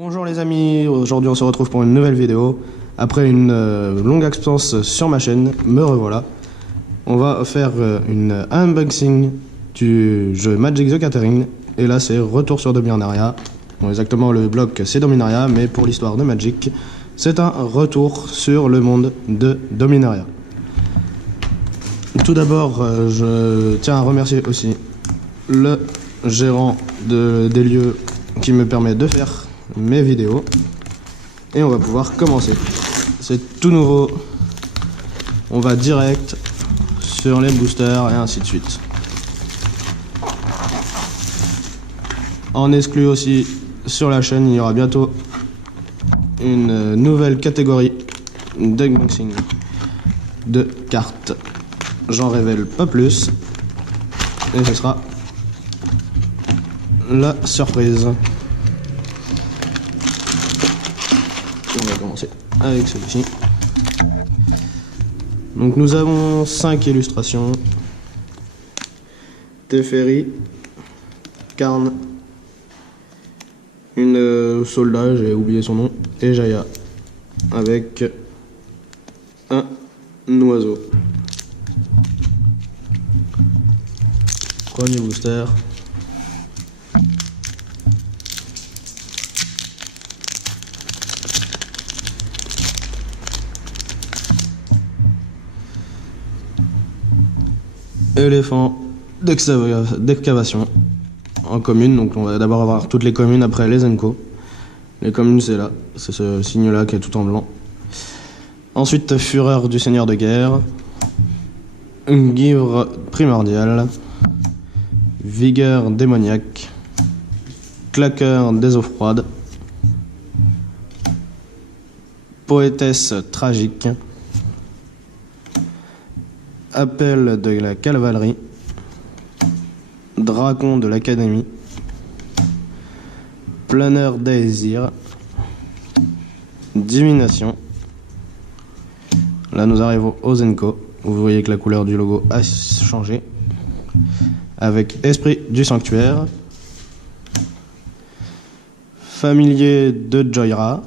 Bonjour les amis, aujourd'hui on se retrouve pour une nouvelle vidéo. Après une longue absence sur ma chaîne, me revoilà. On va faire une unboxing du jeu Magic the Gathering. Et là c'est retour sur Dominaria. Bon, exactement le bloc c'est Dominaria, mais pour l'histoire de Magic, c'est un retour sur le monde de Dominaria. Tout d'abord, je tiens à remercier aussi le gérant des lieux qui me permet de faire mes vidéos. Et on va pouvoir commencer. C'est tout nouveau. On va direct sur les boosters et ainsi de suite. En exclu aussi sur la chaîne, il y aura bientôt une nouvelle catégorie d'unboxing de cartes. J'en révèle pas plus. Et ce sera la surprise. On va commencer avec celui-ci. Donc nous avons 5 illustrations. Teferi, Karn, une soldat, j'ai oublié son nom, et Jaya, avec un oiseau. Premier booster. Éléphant d'excavation en commune, donc on va d'abord avoir toutes les communes, après les Enco. Les communes c'est là, c'est ce signe là qui est tout en blanc. Ensuite Fureur du Seigneur de Guerre, Givre primordial, Vigueur démoniaque, Claqueur des eaux froides, Poétesse tragique, Appel de la cavalerie, Dragon de l'académie, Planeur d'Aesir, Divination. Là nous arrivons aux Zenko. Vous voyez que la couleur du logo a changé. Avec Esprit du Sanctuaire, Familier de Joyra.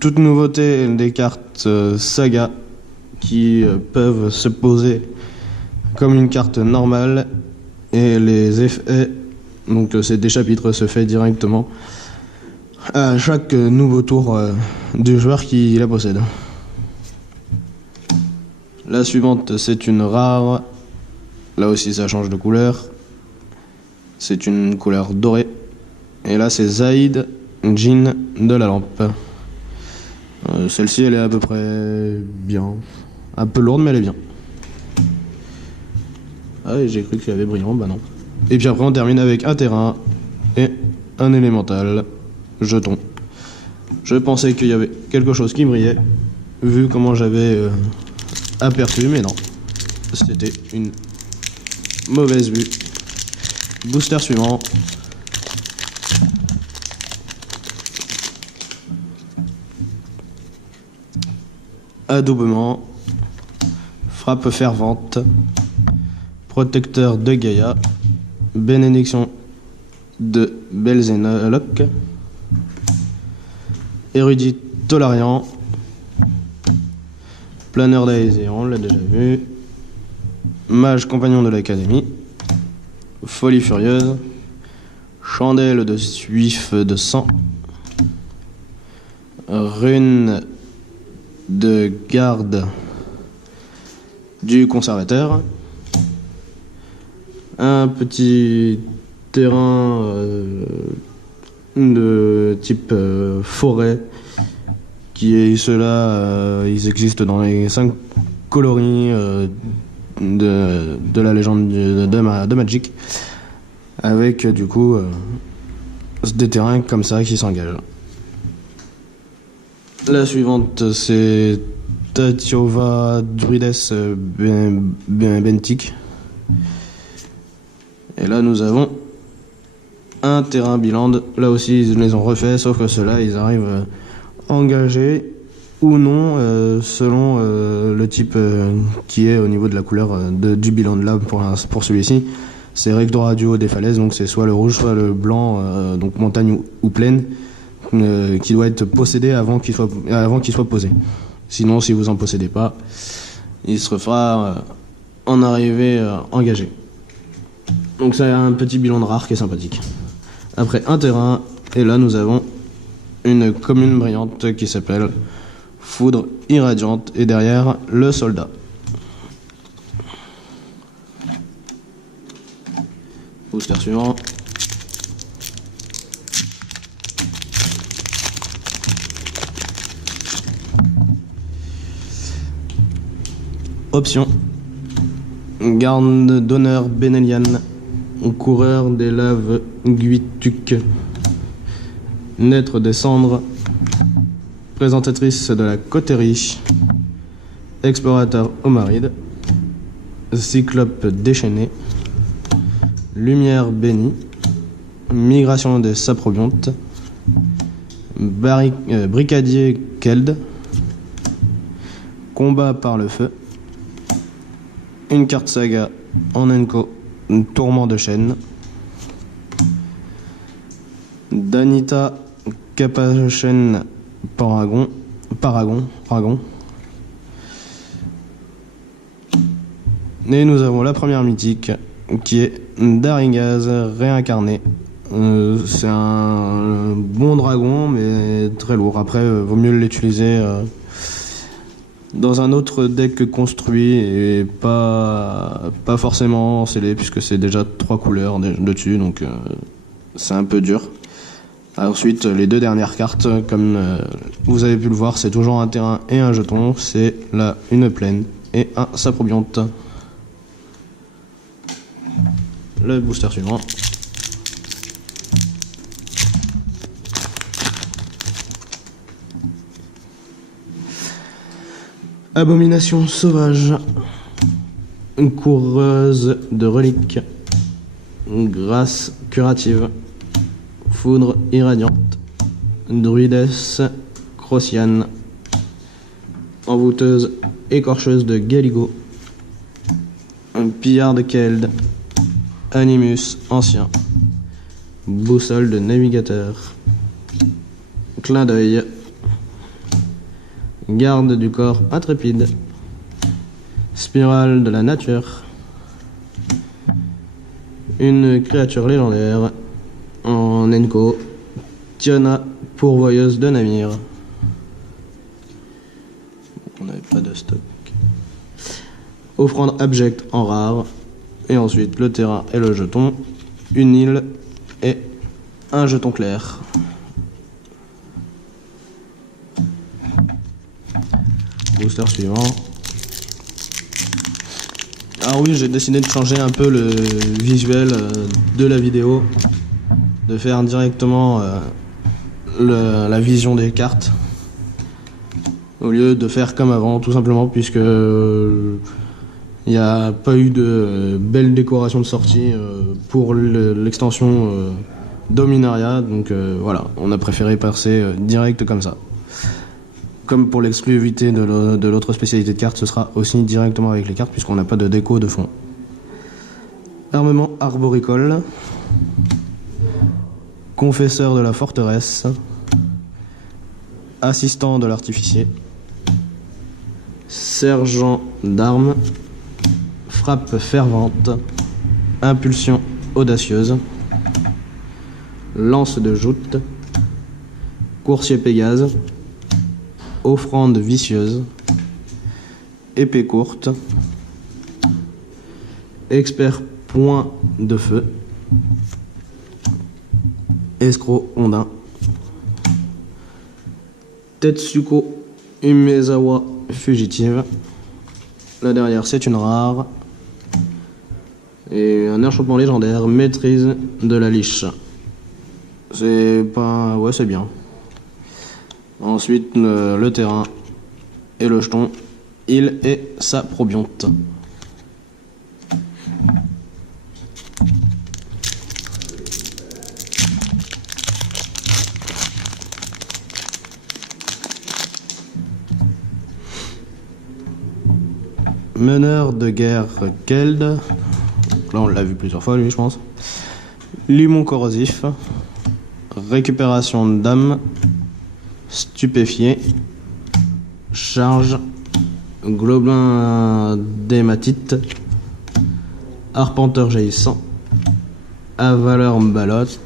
Toute nouveauté des cartes Saga qui peuvent se poser comme une carte normale, et les effets, donc c'est des chapitres, se fait directement à chaque nouveau tour du joueur qui la possède. La suivante c'est une rare, là aussi ça change de couleur, c'est une couleur dorée, et là c'est Zaïd, Djinn de la lampe. Celle-ci elle est à peu près bien, un peu lourde mais elle est bien. Ah, j'ai cru qu'il y avait brillant, bah non. Et puis après on termine avec un terrain et un élémental, jeton. Je pensais qu'il y avait quelque chose qui brillait, vu comment j'avais aperçu, mais non. C'était une mauvaise vue. Booster suivant. Adoubement, frappe fervente, protecteur de Gaïa, bénédiction de Belzénoloc, érudit Tolarian, planeur d'Aézéon, on l'a déjà vu, mage compagnon de l'académie, folie furieuse, chandelle de suif de sang, rune de garde du conservateur, un petit terrain de type forêt, qui est ceux-là, ils existent dans les 5 coloris de la légende de Magic, avec du coup des terrains comme ça qui s'engagent. La suivante c'est Tatiova Druides Bentic. Et là nous avons un terrain Biland. Là aussi ils les ont refait, sauf que ceux-là ils arrivent engagés ou non selon le type qui est au niveau de la couleur du Biland là pour celui-ci. C'est recto radio des falaises, donc c'est soit le rouge, soit le blanc, donc montagne ou plaine, qui doit être possédé avant qu'il soit posé. Sinon, si vous en possédez pas, il se refera en arrivée engagée. Donc ça a un petit bilan de rare qui est sympathique. Après un terrain, et là nous avons une commune brillante qui s'appelle Foudre irradiante, et derrière le soldat. Booster suivant. Option. Garde d'honneur Bénéliane, coureur des laves Guituc, naître des cendres, présentatrice de la coterie, explorateur Omaride, cyclope déchaîné, lumière bénie, migration des saprobiontes, brigadier Keld, combat par le feu, une carte saga en Enco, tourment de chêne, Danita Capachen Paragon, et nous avons la première mythique qui est Daringaz réincarné. C'est un bon dragon mais très lourd. Après vaut mieux l'utiliser dans un autre deck construit et pas forcément scellé, puisque c'est déjà 3 couleurs dessus, donc c'est un peu dur. Ensuite, les 2 dernières cartes, comme vous avez pu le voir, c'est toujours un terrain et un jeton. C'est là une plaine et un saprobionte. Le booster suivant. Abomination sauvage, coureuse de reliques, grâce curative, foudre irradiante, druidesse crociane, envoûteuse écorcheuse de Galigo, pillard de Keld, animus ancien, boussole de navigateur, clin d'œil, garde du corps intrépide, spirale de la nature, une créature légendaire en Enco, Tiana, pourvoyeuse de navire. On n'avait pas de stock. Offrande abjecte en rare, et ensuite le terrain et le jeton, une île et un jeton clair. Booster suivant. Alors oui, j'ai décidé de changer un peu le visuel de la vidéo, de faire directement la vision des cartes au lieu de faire comme avant, tout simplement puisque il n'y a pas eu de belle décoration de sortie pour l'extension Dominaria, donc voilà, on a préféré passer direct comme ça. Comme pour l'exclusivité de l'autre spécialité de cartes, ce sera aussi directement avec les cartes puisqu'on n'a pas de déco de fond. Armement arboricole, confesseur de la forteresse, assistant de l'artificier, sergent d'armes, frappe fervente, impulsion audacieuse, lance de joute, coursier Pégase, offrande vicieuse, épée courte, expert point de feu, escroc ondin, Tetsuko Umezawa fugitive. Là derrière c'est une rare. Et un enchantement légendaire, maîtrise de la liche. C'est pas... ouais, c'est bien. Ensuite le terrain et le jeton, île et sa probionte. Meneur de guerre Keld, Là, on l'a vu plusieurs fois, lui, je pense. Limon corrosif. Récupération d'âme. Stupéfié. Charge. Globin d'hématite. Arpenteur jaillissant. Avaleur balotte.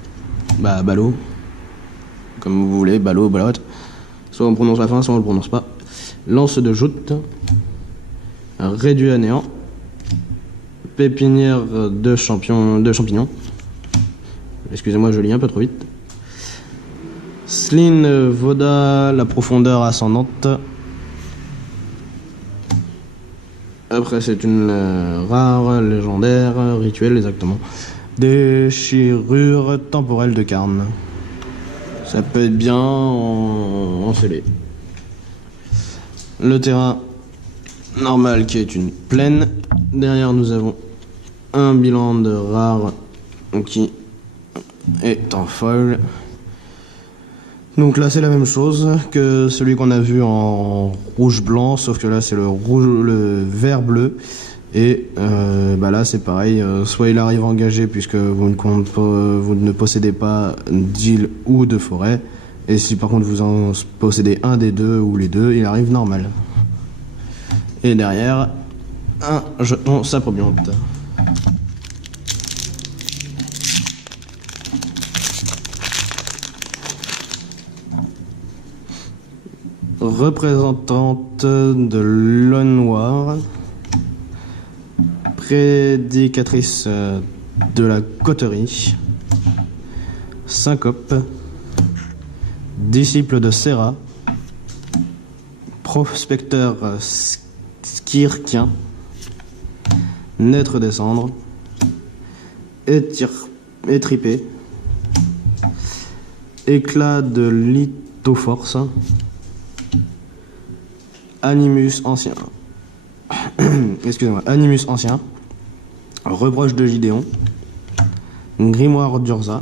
Ballot. Comme vous voulez, ballot, balotte. Soit on prononce la fin, soit on le prononce pas. Lance de joute. Réduit à néant. Pépinière de champignons. Excusez-moi, je lis un peu trop vite. Sline Voda, la profondeur ascendante. Après, c'est une rare, légendaire, rituel, exactement. Déchirure temporelle de Karn. Ça peut être bien en scellé. Le terrain normal qui est une plaine. Derrière, nous avons un bilan de rare qui est en foil. Donc là, c'est la même chose que celui qu'on a vu en rouge-blanc, sauf que là, c'est le vert-bleu. Et là, c'est pareil. Soit il arrive engagé puisque vous ne possédez pas d'île ou de forêt. Et si par contre vous en possédez un des deux ou les deux, il arrive normal. Et derrière, un jeton saprobiante. Représentante de l'aune noire, prédicatrice de la coterie, syncope, disciple de Serra, prospecteur skirkien, naître descendre, étripé, éclat de lithoforce, animus ancien, excusez-moi, animus ancien, reproche de Gideon, grimoire d'Urza,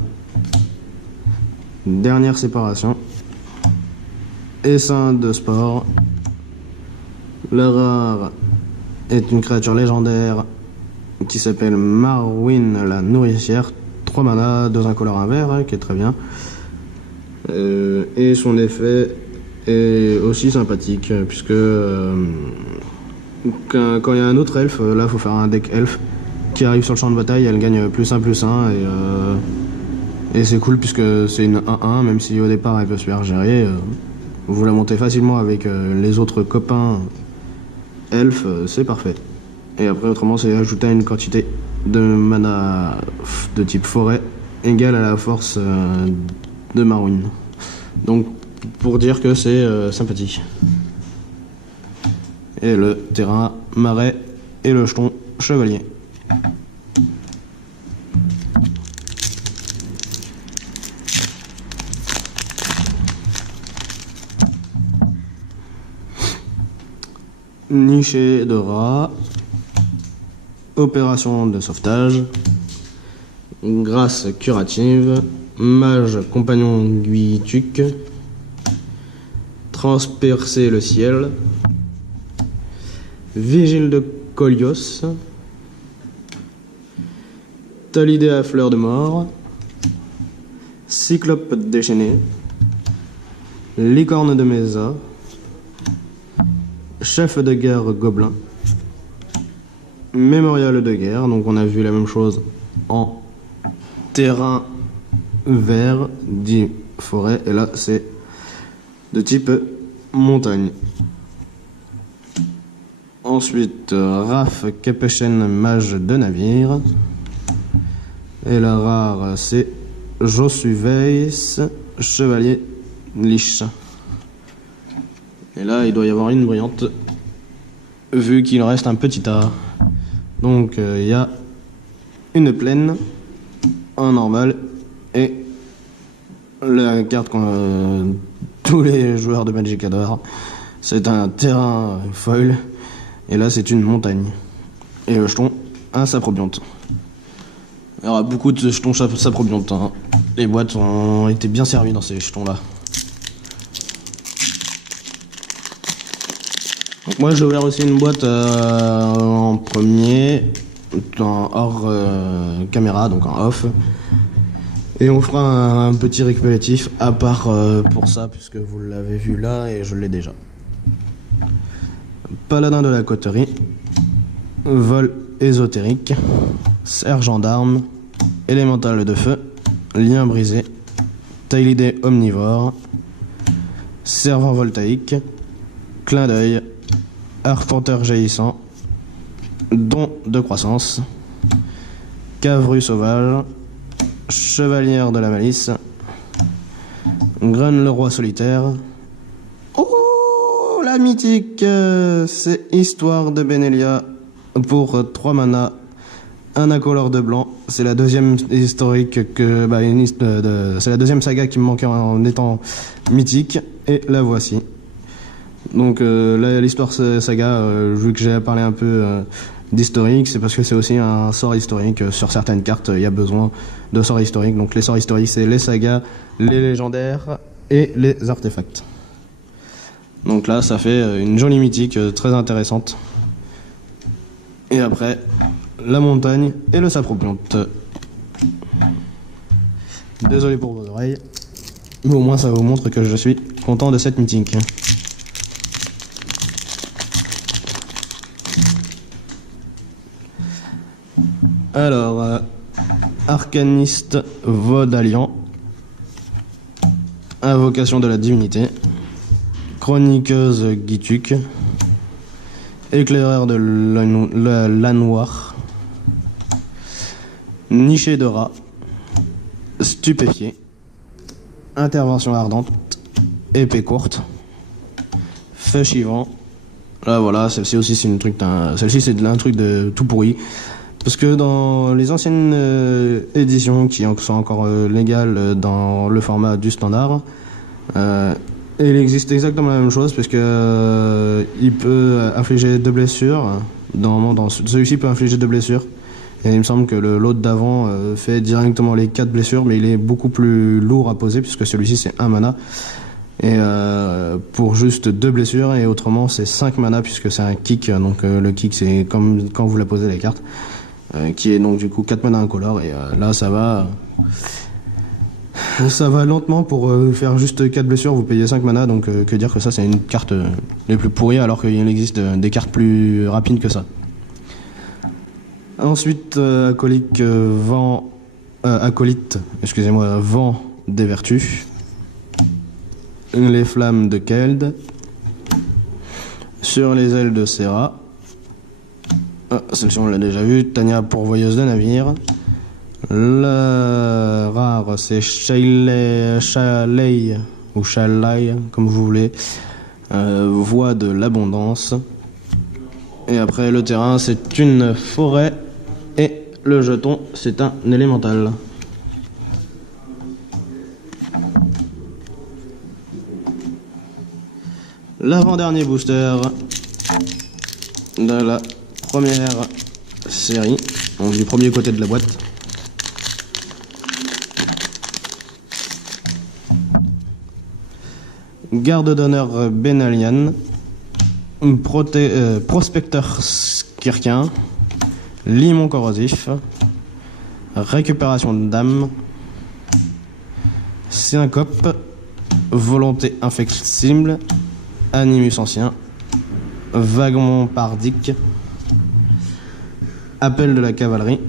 dernière séparation, essaim de sport. Le rare est une créature légendaire qui s'appelle Marwyn la nourricière, 3 mana, 2 incolores, 1 vert, qui est très bien. Et son effet est aussi sympathique, puisque quand il y a un autre elfe, là il faut faire un deck elfe qui arrive sur le champ de bataille, elle gagne +1/+1 et c'est cool puisque c'est une 1-1, même si au départ elle peut se faire gérer. Vous la montez facilement avec les autres copains elfes, c'est parfait. Et après autrement c'est ajouter une quantité de mana de type forêt égale à la force de Marwyn. Donc pour dire que c'est sympathique. Et le terrain marais et le jeton chevalier. Niché de rat, opération de sauvetage, grâce curative, mage compagnon Guituc, transpercer le ciel, vigile de Colios, talidé à fleur de mort, cyclope déchaîné, licorne de Mesa, chef de guerre gobelin, mémorial de guerre, donc on a vu la même chose en terrain vert, dit forêt, et là c'est de type montagne. Ensuite, Raph Capechen, mage de navire, et la rare c'est Josuveis, chevalier liche. Et là, il doit y avoir une brillante, vu qu'il reste un petit tas. Donc, il y a une plaine, un normal, et la carte qu'on tous les joueurs de Magic adorent. C'est un terrain foil, et là, c'est une montagne. Et le jeton, un saprobiante. Il y aura beaucoup de jetons saprobiante. Hein. Les boîtes ont été bien servies dans ces jetons-là. Donc moi j'ai ouvert aussi une boîte en premier hors caméra, donc en off. Et on fera un petit récapitulatif à part pour ça, puisque vous l'avez vu là et je l'ai déjà. Paladin de la coterie, vol ésotérique, sergent d'armes, élémental de feu, lien brisé, tailidé omnivore, servant voltaïque, clin d'œil, arpenteur jaillissant, don de croissance, cavru sauvage, chevalière de la malice, Grun le roi solitaire. Oh, la mythique, c'est Histoire de Benelia pour 3 mana, un incolore de blanc. C'est la deuxième historique que c'est la deuxième saga qui me manquait en étant mythique, et la voici. Donc l'histoire saga, vu que j'ai parlé un peu d'historique, c'est parce que c'est aussi un sort historique. Sur certaines cartes, il y a besoin de sorts historiques. Donc les sorts historiques, c'est les sagas, les légendaires et les artefacts. Donc là, ça fait une jolie mythique très intéressante. Et après, la montagne et le sapropionte. Désolé pour vos oreilles, mais au moins ça vous montre que je suis content de cette mythique. Alors, arcaniste Vodalian, invocation de la divinité, chroniqueuse Ghituk, éclaireur de la noire, niché de rat, stupéfié, intervention ardente, épée courte, feu chivant. Là voilà, celle-ci aussi c'est celle-ci c'est un truc de tout pourri. Parce que dans les anciennes éditions qui sont encore légales dans le format du standard, il existe exactement la même chose, parce que il peut infliger 2 blessures. Celui-ci peut infliger 2 blessures. Et il me semble que l'autre d'avant fait directement les 4 blessures, mais il est beaucoup plus lourd à poser, puisque celui-ci c'est 1 mana. Et pour juste 2 blessures, et autrement c'est 5 mana, puisque c'est un kick. Donc le kick c'est comme quand vous la posez les cartes. Qui est donc du coup 4 mana incolore, et là ça va lentement. Pour faire juste 4 blessures vous payez 5 mana, donc que dire que ça c'est une carte les plus pourries, alors qu'il existe des cartes plus rapides que ça. Ensuite acolyte vent des vertus, les flammes de Keld, sur les ailes de Serra. Celle-ci on l'a déjà vue, Tania pourvoyeuse de navire. La rare c'est Shalei ou Shalai, comme vous voulez, voix de l'abondance. Et après le terrain c'est une forêt, et le jeton c'est un élémental. L'avant-dernier booster de la première série, donc du premier côté de la boîte. Garde d'honneur Benalian, prospecteur skirkien, limon corrosif, récupération d'âme, syncope, volonté inflexible, animus ancien, vaguement pardique, appel de la cavalerie,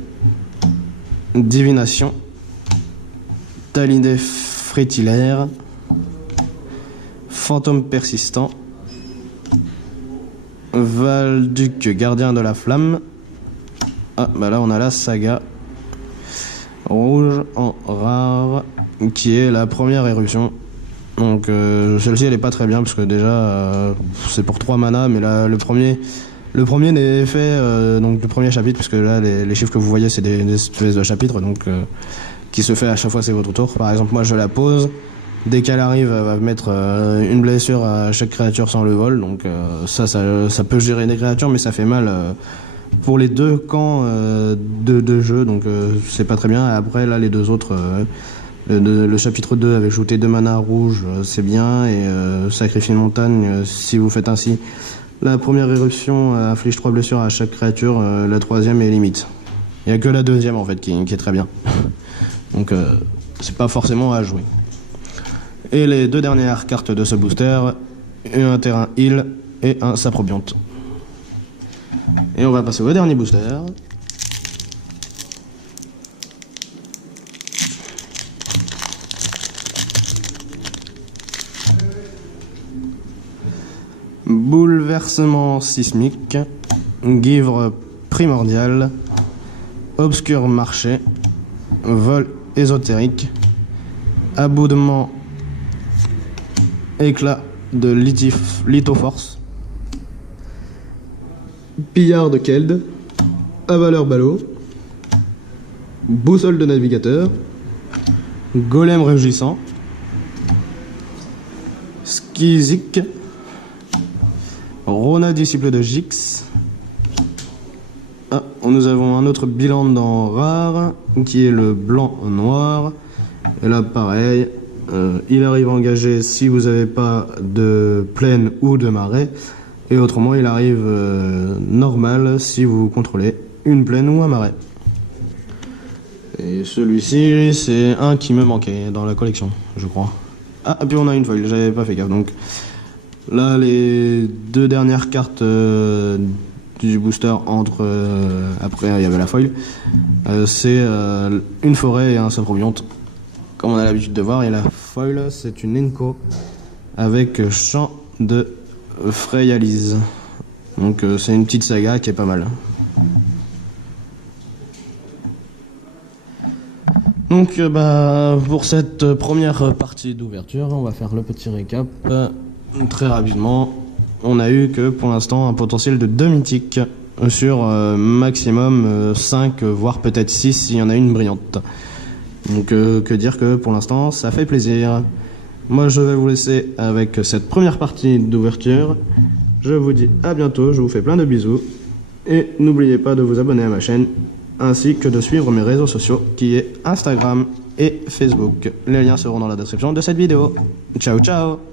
divination, talidé frétillaire, fantôme persistant, Valduc gardien de la flamme. Là on a la saga rouge en rare, qui est la première éruption. Donc celle-ci elle est pas très bien, parce que déjà c'est pour 3 mana, mais là le premier n'est fait, donc le premier chapitre, puisque là les chiffres que vous voyez c'est des espèces de chapitres, donc qui se fait à chaque fois c'est votre tour. Par exemple moi je la pose, dès qu'elle arrive elle va mettre une blessure à chaque créature sans le vol, donc ça peut gérer des créatures, mais ça fait mal pour les 2 camps de jeu, donc c'est pas très bien. Et après là les 2 autres, le chapitre 2 avec ajouté 2 mana rouge, c'est bien, et sacrifier une montagne, si vous faites ainsi La première éruption inflige 3 blessures à chaque créature, la troisième est limite. Il n'y a que la deuxième en fait qui est très bien. Donc c'est pas forcément à jouer. Et les deux dernières cartes de ce booster, un terrain heal et un saprobiante. Et on va passer au dernier booster. Bouleversement sismique, givre primordial, obscur marché, vol ésotérique, aboudement, éclat de lithoforce, pillard de Keld, avaleur ballot, boussole de navigateur, golem rugissant, Skizik, Rona disciple de Jix. Ah, nous avons un autre bilan dans rare qui est le blanc noir. Et là pareil, il arrive engagé si vous n'avez pas de plaine ou de marais. Et autrement il arrive normal si vous contrôlez une plaine ou un marais. Et celui-ci c'est un qui me manquait dans la collection, je crois. Ah, et puis on a une foil, j'avais pas fait gaffe. Donc là les deux dernières cartes du booster entre après il y avait la foil, c'est une forêt et un saprobionte comme on a l'habitude de voir. Et la foil c'est une Enco avec chant de Freyalise. Donc c'est une petite saga qui est pas mal. Donc pour cette première partie d'ouverture, on va faire le petit récap très rapidement. On a eu que pour l'instant un potentiel de 2 mythiques sur maximum 5 voire peut-être 6 s'il y en a une brillante. Donc que dire que pour l'instant ça fait plaisir. Moi je vais vous laisser avec cette première partie d'ouverture. Je vous dis à bientôt, je vous fais plein de bisous et n'oubliez pas de vous abonner à ma chaîne ainsi que de suivre mes réseaux sociaux qui est Instagram et Facebook. Les liens seront dans la description de cette vidéo. Ciao ciao.